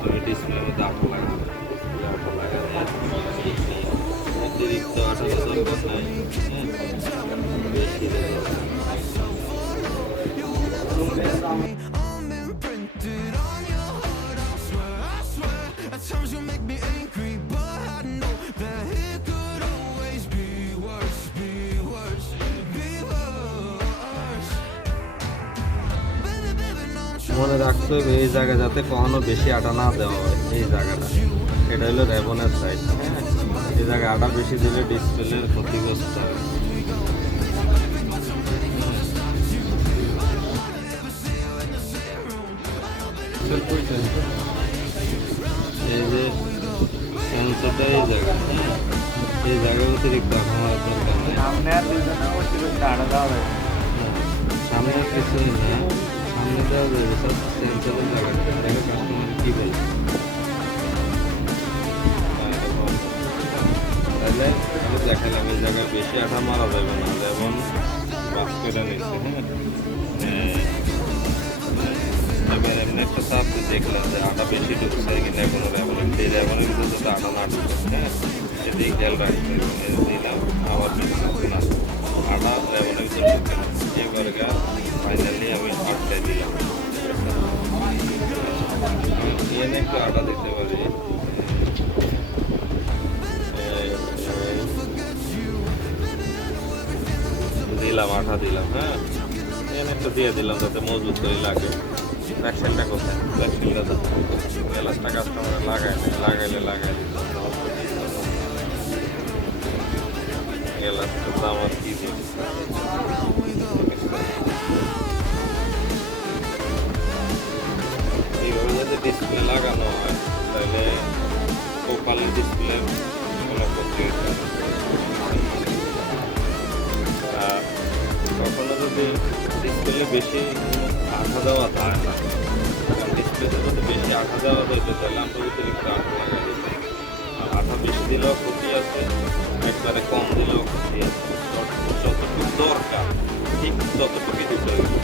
তবে ডিসপ্লের মধ্যে আঠা লাগানো, আঠা লাগানো অতিরিক্ত আঠা তো দরকার নাই, বেশি মনে রাখতে হবে এই জায়গা যাতে কখনো বেশি আটা না দেওয়া হয়। এই জায়গাটা এটা হলো রেবনের সাইড, হ্যাঁ, এই জায়গায় আটা বেশি দিলে ডিসপ্লের ক্ষতিগ্রস্ত হয়। এই যে সেন্সরটা এই জায়গা, হ্যাঁ, এই জায়গায় অতিরিক্ত আটা মারার দরকার নেই। সামনের কিছুই না, সামনে দেওয়া যাবে সব সেন্সরের জায়গাটা। দেখো কাস্টমার কী বলছে, তাহলে আমি দেখালাম এই জায়গায় বেশি আঠা মারা যাবে না, যেমন বাস্কেটা নিচ্ছে, হ্যাঁ। এবার এমনি একটা চাপ দেখলাম যে আটা বেশি ঢুকছে কিনা কোনো রেবনের, এই রেবনের ভিতরে যাতে আটা না ঢুকছে, হ্যাঁ, সেদিকে খেয়াল রাখতে দিলাম। আবার না আটা রেবনের ভিতরে ঢুকছে না, এবারে ফাইনালি আমি আটটায় দিলাম। এনে একটু আটা দিতে পারি, দিলাম আঠা দিলাম, হ্যাঁ, এনে একটু দিয়ে দিলাম যাতে মজবুত করে লাগে। ভ্যাকসিনটা কোথায়, ভ্যাকসিনটা তো গ্লাসটা কাস্টমারে লাগায় না, লাগাইলে গ্লাসটা তো আমার কি এইভাবে যদি ডিসপ্লে লাগানো হয় তাহলে প্রোফাইলের ডিসপ্লে কোনো ক্ষতি হচ্ছে না। আর কখনো যদি ডিসপ্লে বেশি আঠা দেওয়া যায় না, কারণ ডিসপ্লেতে যদি বেশি আঠা দেওয়া যেত তাহলে আমরা অতিরিক্ত আঠা লাগাই দিতাম। আর আঠা বেশি দিলেও ক্ষতি আছে, একবারে কম দিলেও ক্ষতি আছে। যতটুকু দরকার ঠিক ততটুকুই দিতে হবে।